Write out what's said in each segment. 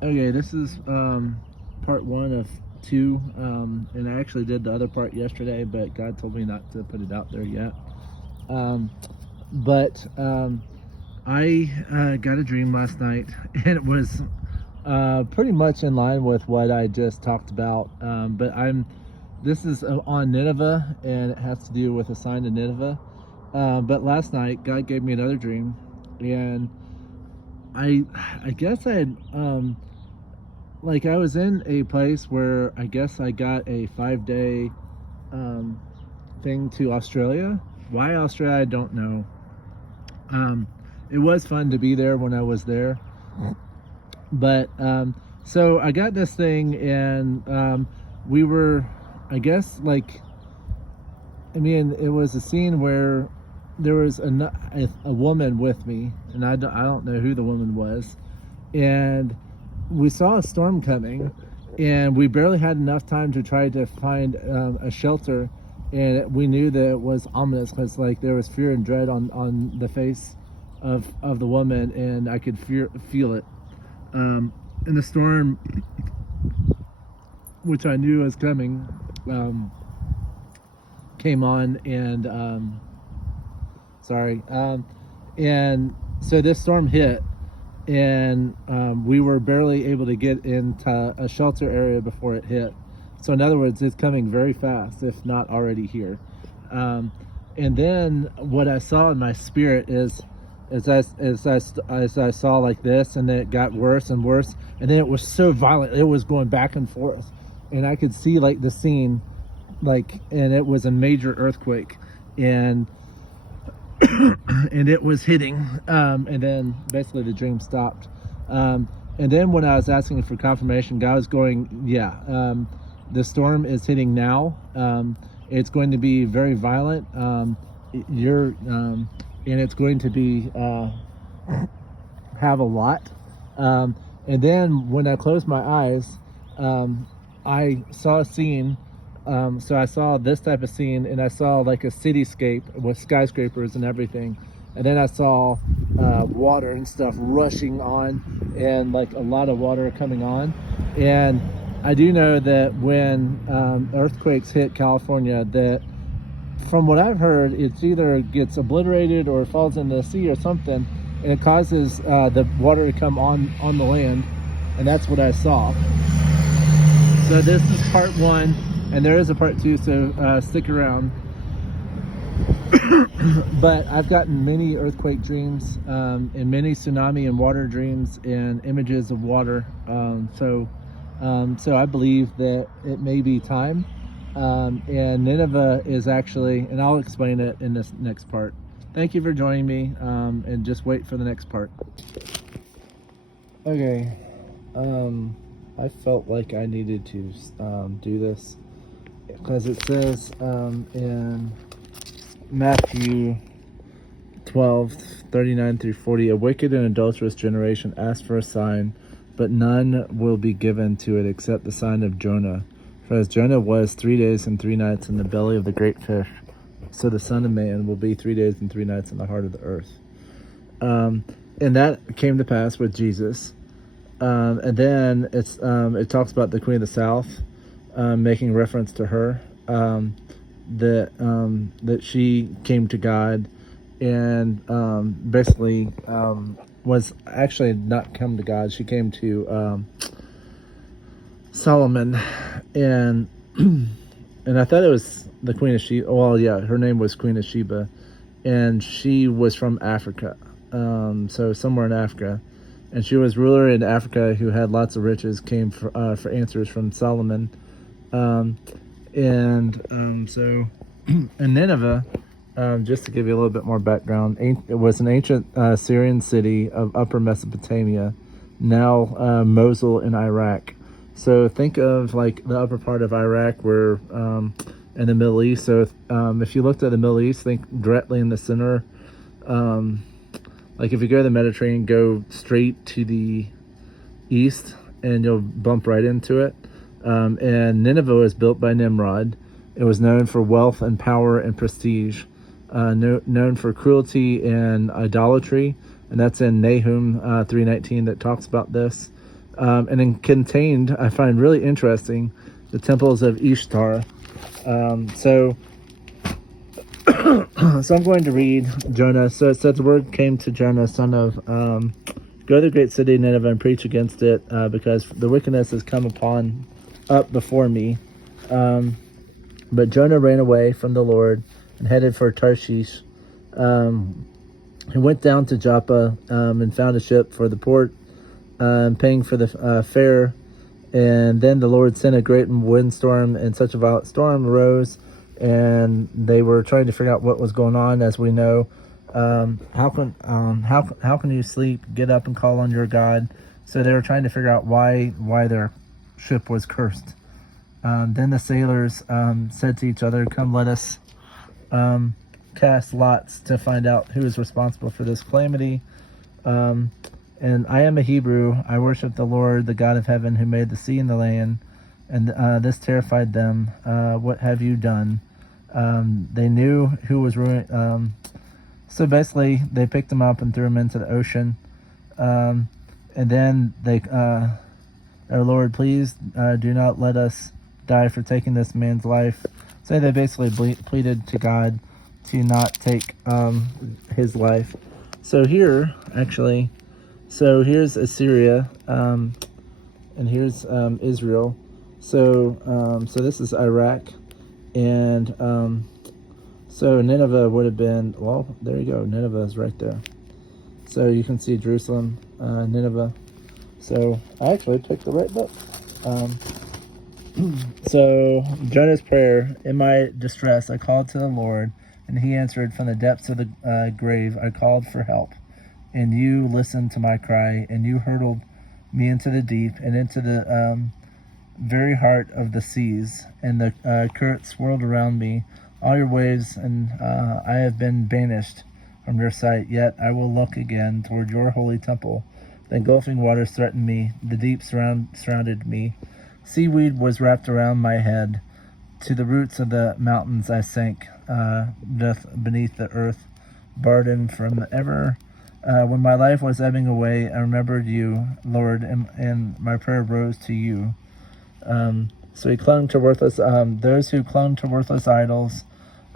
Okay, this is part one of two, and I actually did the other part yesterday, but God told me not to put it out there yet. Um, but I got a dream last night, and it was pretty much in line with what I just talked about. But this is on Nineveh, and it has to do with a sign to Nineveh. But last night, God gave me another dream, and I, I guess I had, like I was in a place where I guess I got a 5 day um, thing to Australia. Why Australia, I don't know. Um, it was fun to be there when I was there, but so I got this thing, and we were, I guess, like, I mean, it was a scene where there was a woman with me, and I don't know who the woman was, and we saw a storm coming, and we barely had enough time to try to find a shelter, and we knew that it was ominous because like there was fear and dread on the face of the woman, and I could feel it. And the storm, which I knew was coming, um, came on, and sorry, and so this storm hit, and we were barely able to get into a shelter area before it hit. So in other words, it's coming very fast, if not already here. Um, and then what I saw in my spirit is, as I saw like this, and then it got worse and worse, and then it was so violent, it was going back and forth, and I could see like the scene, like, and it was a major earthquake, and and it was hitting, and then basically the dream stopped. And then when I was asking for confirmation, God was going, yeah, the storm is hitting now. It's going to be very violent. And it's going to be have a lot. And then when I closed my eyes, I saw a scene. So I saw this type of scene, and I saw like a cityscape with skyscrapers and everything. And then I saw water and stuff rushing on, and like a lot of water coming on. And I do know that when earthquakes hit California, that from what I've heard, it's either gets obliterated or falls in the sea or something, and it causes the water to come on the land. And that's what I saw. So this is part one, and there is a part two, so stick around. But I've gotten many earthquake dreams, and many tsunami and water dreams, and images of water. So I believe that it may be time. And Nineveh is actually, and I'll explain it in this next part. Thank you for joining me, and just wait for the next part. Okay. I felt like I needed to do this because it says in Mathew 12:39 through 40, a wicked and adulterous generation asks for a sign, but none will be given to it except the sign of Jonah. For as Jonah was 3 days and 3 nights in the belly of the great fish, so the Son of Man will be 3 days and 3 nights in the heart of the earth. And that came to pass with Jesus. And then it talks about the Queen of the South, making reference to her, that she came to God, and basically was actually not come to God. She came to Solomon, and and I thought it was the Queen of Sheba. Well, yeah, her name was Queen of Sheba, and she was from Africa, so somewhere in Africa. And she was ruler in Africa who had lots of riches, came for answers from Solomon. So in Nineveh, just to give you a little bit more background, it was an ancient Syrian city of Upper Mesopotamia, now Mosul in Iraq. So think of like the upper part of Iraq, where in the Middle East. So if you looked at the Middle East, think directly in the center. Like if you go to the Mediterranean, go straight to the east, and you'll bump right into it. And Nineveh was built by Nimrod. It was known for wealth and power and prestige, known for cruelty and idolatry, and that's in Nahum 3:19 that talks about this. and then contained, I find really interesting, the temples of Ishtar. So I'm going to read Jonah. So it says, the word came to Jonah, son of, go to the great city of Nineveh and preach against it, because the wickedness has come up before me. But Jonah ran away from the Lord and headed for Tarshish. He went down to Joppa and found a ship for the port, paying for the fare. And then the Lord sent a great windstorm, and such a violent storm arose, and they were trying to figure out what was going on. As we know, how can you sleep? Get up and call on your God. So they were trying to figure out why their ship was cursed. Then the sailors said to each other, "Come, let us cast lots to find out who is responsible for this calamity." And I am a Hebrew. I worship the Lord, the God of heaven, who made the sea and the land. And this terrified them. What have you done? They knew who was ruining. So basically, they picked him up and threw him into the ocean. And then they, "Our Lord, please do not let us die for taking this man's life." So they basically pleaded to God to not take his life. So here, actually, here's Assyria, and here's Israel. So this is Iraq, and so Nineveh would have been, well, there you go. Nineveh is right there. So you can see Jerusalem, Nineveh. So I actually picked the right book. So Jonah's prayer: in my distress, I called to the Lord, and he answered from the depths of the grave. I called for help, and you listened to my cry, and you hurled me into the deep and into the very heart of the seas, and the currents swirled around me. All your waves, and I have been banished from your sight. Yet I will look again toward your holy temple. The engulfing waters threatened me. The deep surrounded me. Seaweed was wrapped around my head. To the roots of the mountains I sank, beneath the earth, burdened from ever. When my life was ebbing away, I remembered you, Lord, and my prayer rose to you. So he clung to worthless. Those who clung to worthless idols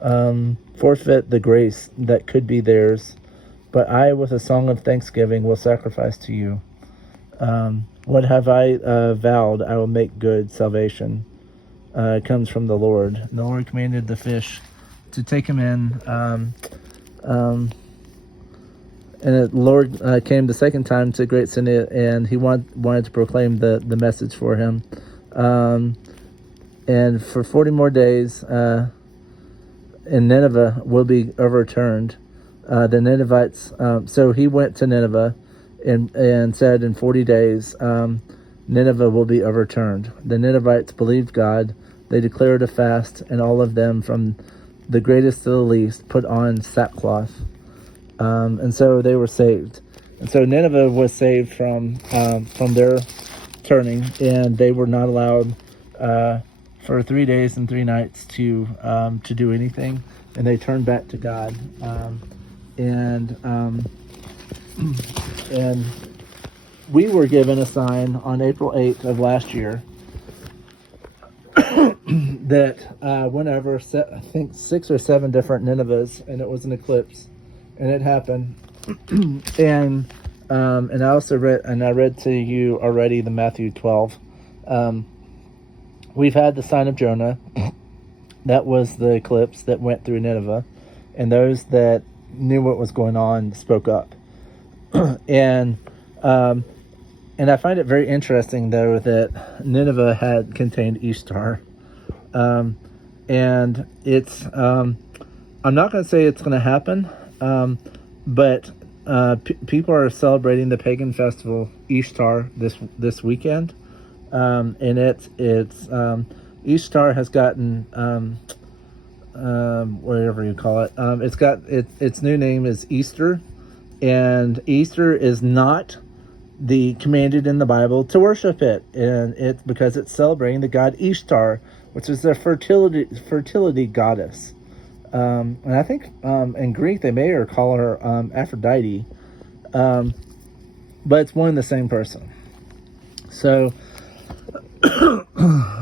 forfeit the grace that could be theirs. But I, with a song of thanksgiving, will sacrifice to you. What have I vowed? I will make good. Salvation comes from the Lord. And the Lord commanded the fish to take him in. And the Lord came the second time to great city, and he wanted to proclaim the message for him. And for 40 more days, and Nineveh will be overturned. The Ninevites, so he went to Nineveh and said, in 40 days, Nineveh will be overturned. The Ninevites believed God. They declared a fast, and all of them, from the greatest to the least, put on sackcloth. And so they were saved. And so Nineveh was saved from their turning, and they were not allowed for 3 days and 3 nights to do anything, and they turned back to God. And we were given a sign on April 8th of last year that went over, I think, 6 or 7 different Ninevehs, and it was an eclipse, and it happened. And I also read to you already the Mathew 12. We've had the sign of Jonah. That was the eclipse that went through Nineveh, and those that knew what was going on spoke up. And I find it very interesting, though, that Nineveh had contained Ishtar. And it's, I'm not going to say it's going to happen, but people are celebrating the pagan festival Ishtar this weekend. And it's Ishtar has gotten, whatever you call it, its new name is Easter. And Easter is not commanded in the Bible to worship it, and it's because it's celebrating the god Ishtar, which is the fertility goddess. And I think in Greek they may or call her Aphrodite, but it's one and the same person. So,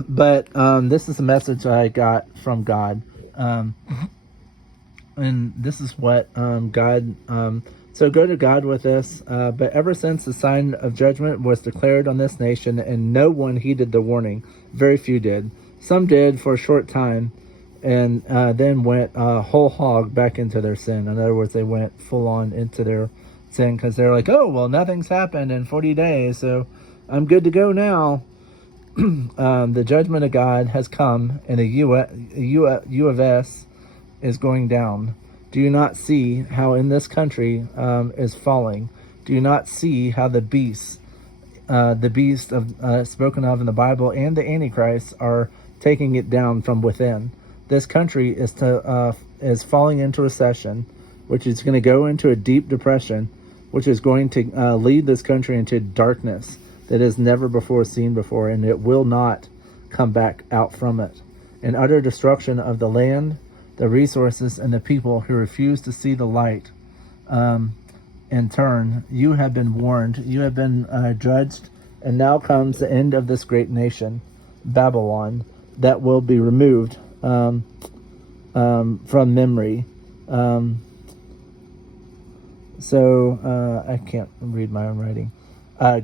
but this is a message I got from God. And this is what God... so go to God with this. But ever since the sign of judgment was declared on this nation, and no one heeded the warning, very few did. Some did for a short time, and then went whole hog back into their sin. In other words, they went full on into their sin because they're like, oh, well, nothing's happened in 40 days, so I'm good to go now. The judgment of God has come, and the U of S is going down. Do you not see how in this country is falling? Do you not see how the beast of spoken of in the Bible and the Antichrist are taking it down from within? This country is falling into recession, which is going to go into a deep depression, which is going to lead this country into darkness that is never before seen before, and it will not come back out from it. An utter destruction of the land, the resources, and the people who refuse to see the light and turn. You have been warned. You have been judged. And now comes the end of this great nation, Babylon, that will be removed from memory. So I can't read my own writing.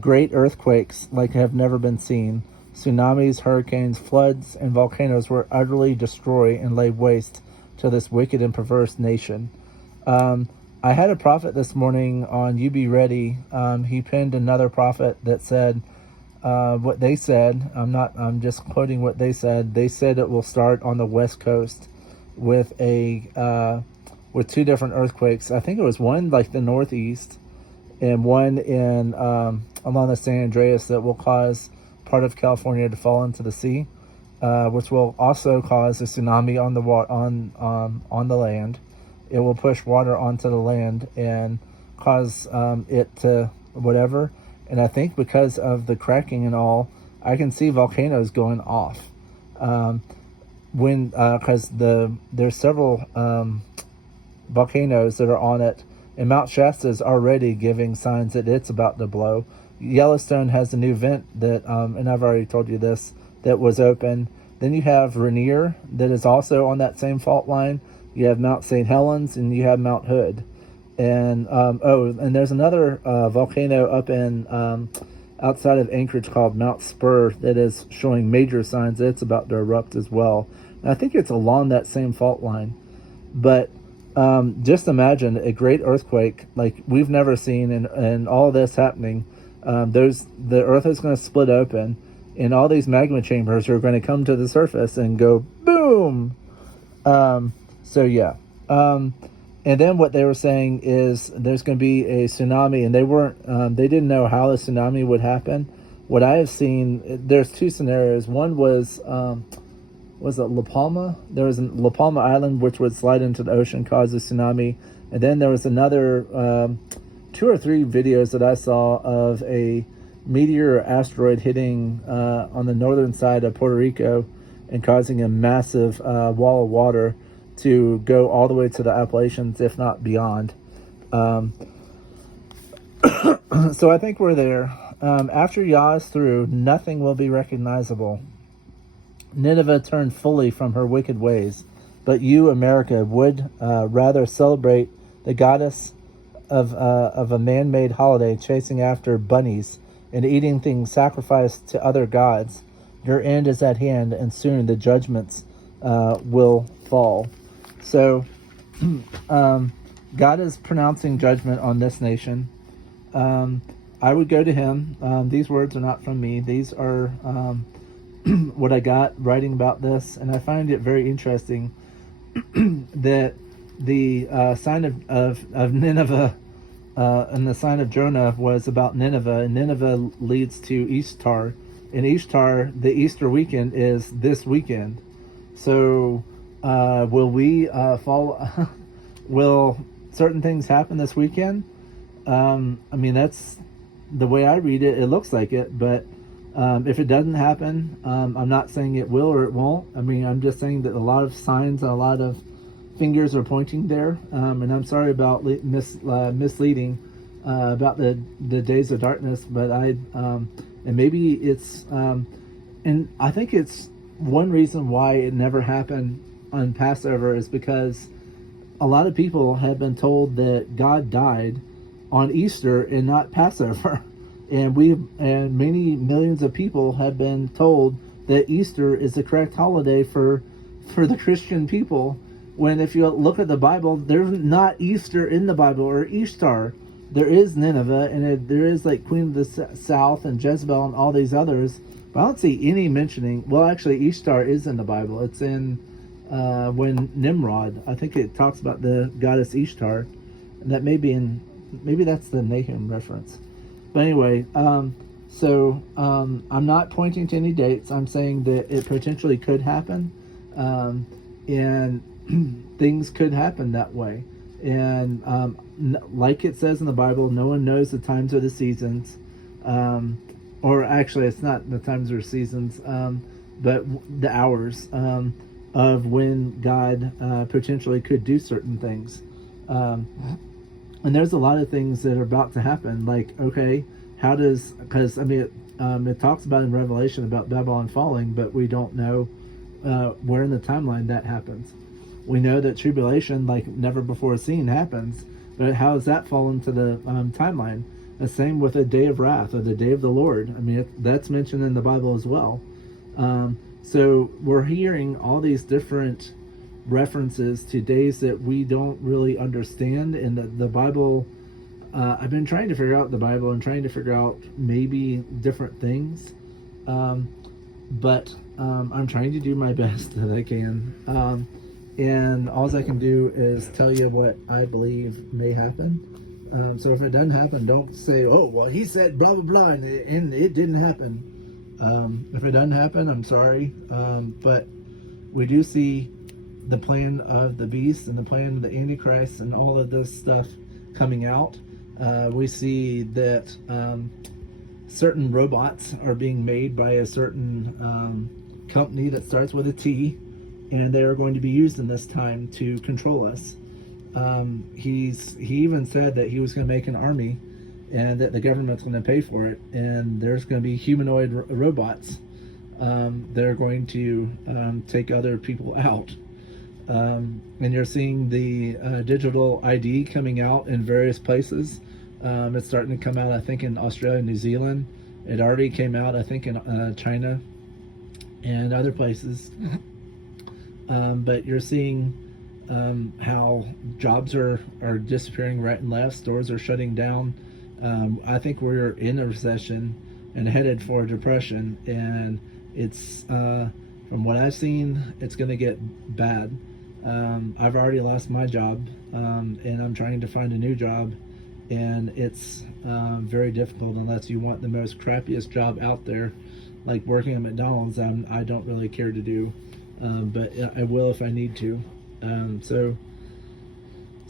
Great earthquakes like have never been seen. Tsunamis, hurricanes, floods, and volcanoes will utterly destroy and lay waste to this wicked and perverse nation. I had a prophet this morning on You Be Ready. He pinned another prophet that said what they said. I'm just quoting what they said. They said it will start on the West Coast with with two different earthquakes. I think it was one like the Northeast and one in along the San Andreas that will cause part of California to fall into the sea. Which will also cause a tsunami on the land. It will push water onto the land and cause it to whatever. And I think because of the cracking and all, I can see volcanoes going off. Because there's several volcanoes that are on it, and Mount Shasta is already giving signs that it's about to blow. Yellowstone has a new vent that, and I've already told you this, that was open. Then you have Rainier that is also on that same fault line. You have Mount St. Helens and you have Mount Hood. And and there's another volcano up in outside of Anchorage called Mount Spur that is showing major signs that it's about to erupt as well. And I think it's along that same fault line. But just imagine a great earthquake like we've never seen, and all this happening. The earth is going to split open, and all these magma chambers are going to come to the surface and go boom. And then what they were saying is there's going to be a tsunami, and they didn't know how the tsunami would happen. What I have seen, there's two scenarios. One was it La Palma? There was a La Palma Island which would slide into the ocean, cause a tsunami, and then there was another 2 or 3 videos that I saw of a meteor or asteroid hitting on the northern side of Puerto Rico and causing a massive wall of water to go all the way to the Appalachians, if not beyond. So I think we're there. After Yah is through, nothing will be recognizable. Nineveh turned fully from her wicked ways, but you, America, would rather celebrate the goddess of a man-made holiday, chasing after bunnies and eating things sacrificed to other gods. Your end is at hand, and soon the judgments will fall. So God is pronouncing judgment on this nation. I would go to him. These words are not from me. These are what I got writing about this, and I find it very interesting that the sign of Nineveh and the sign of Jonah was about Nineveh, and Nineveh leads to Ishtar. In Ishtar, the Easter weekend is this weekend. So will we follow? Will certain things happen this weekend? I mean, that's the way I read it. It looks like it, but if it doesn't happen, I'm not saying it will or it won't. I mean, I'm just saying that a lot of signs, a lot of fingers are pointing there. And I'm sorry about misleading about the days of darkness, but And maybe it's, and I think it's one reason why it never happened on Passover is because a lot of people have been told that God died on Easter and not Passover. And many millions of people have been told that Easter is the correct holiday for the Christian people, when if you look at the Bible, there's not Easter in the Bible, or Ishtar. There is Nineveh, and there is like Queen of the South and Jezebel and all these others, but I don't see any mentioning. Well, actually, Ishtar is in the Bible. It's in when Nimrod, I think it talks about the goddess Ishtar, and that maybe that's the Nahum reference. But anyway, so I'm not pointing to any dates. I'm saying that it potentially could happen, and things could happen that way. And like it says in the Bible, no one knows the times or the seasons. Or actually, it's not the times or seasons, but the hours of when God potentially could do certain things. And there's a lot of things that are about to happen. Like, okay, because I mean, it talks about in Revelation about Babylon falling, but we don't know where in the timeline that happens. We know that tribulation, like never before seen, happens, but how does that fall into the timeline? The same with a day of wrath or the day of the Lord. I mean, that's mentioned in the Bible as well. So we're hearing all these different references to days that we don't really understand, and the Bible. I've been trying to figure out the Bible and trying to figure out maybe different things, but I'm trying to do my best that I can. And all I can do is tell you what I believe may happen. So if it doesn't happen, don't say, oh, well, he said blah, blah, blah, and it didn't happen. If it doesn't happen, I'm sorry. But we do see the plan of the beast and the plan of the Antichrist and all of this stuff coming out. We see that certain robots are being made by a certain company that starts with a T, and they are going to be used in this time to control us. He even said that he was going to make an army, and that the government's going to pay for it, and there's going to be humanoid robots that are going to take other people out. And you're seeing the digital ID coming out in various places. It's starting to come out, I think, in Australia and New Zealand. It already came out, I think, in China and other places. But you're seeing how jobs are disappearing right and left. Stores are shutting down. I think we're in a recession and headed for a depression. And it's, from what I've seen, it's going to get bad. I've already lost my job, and I'm trying to find a new job. And it's very difficult unless you want the most crappiest job out there, like working at McDonald's. I don't really care to do. But I will if I need to. So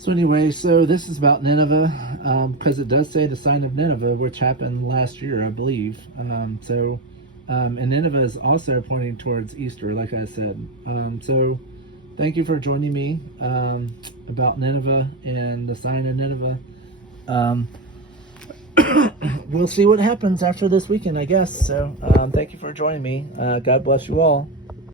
anyway, so this is about Nineveh, because it does say the sign of Nineveh, which happened last year, I believe. And Nineveh is also pointing towards Easter, like I said. So thank you for joining me about Nineveh and the sign of Nineveh. We'll see what happens after this weekend, I guess. So thank you for joining me. God bless you all.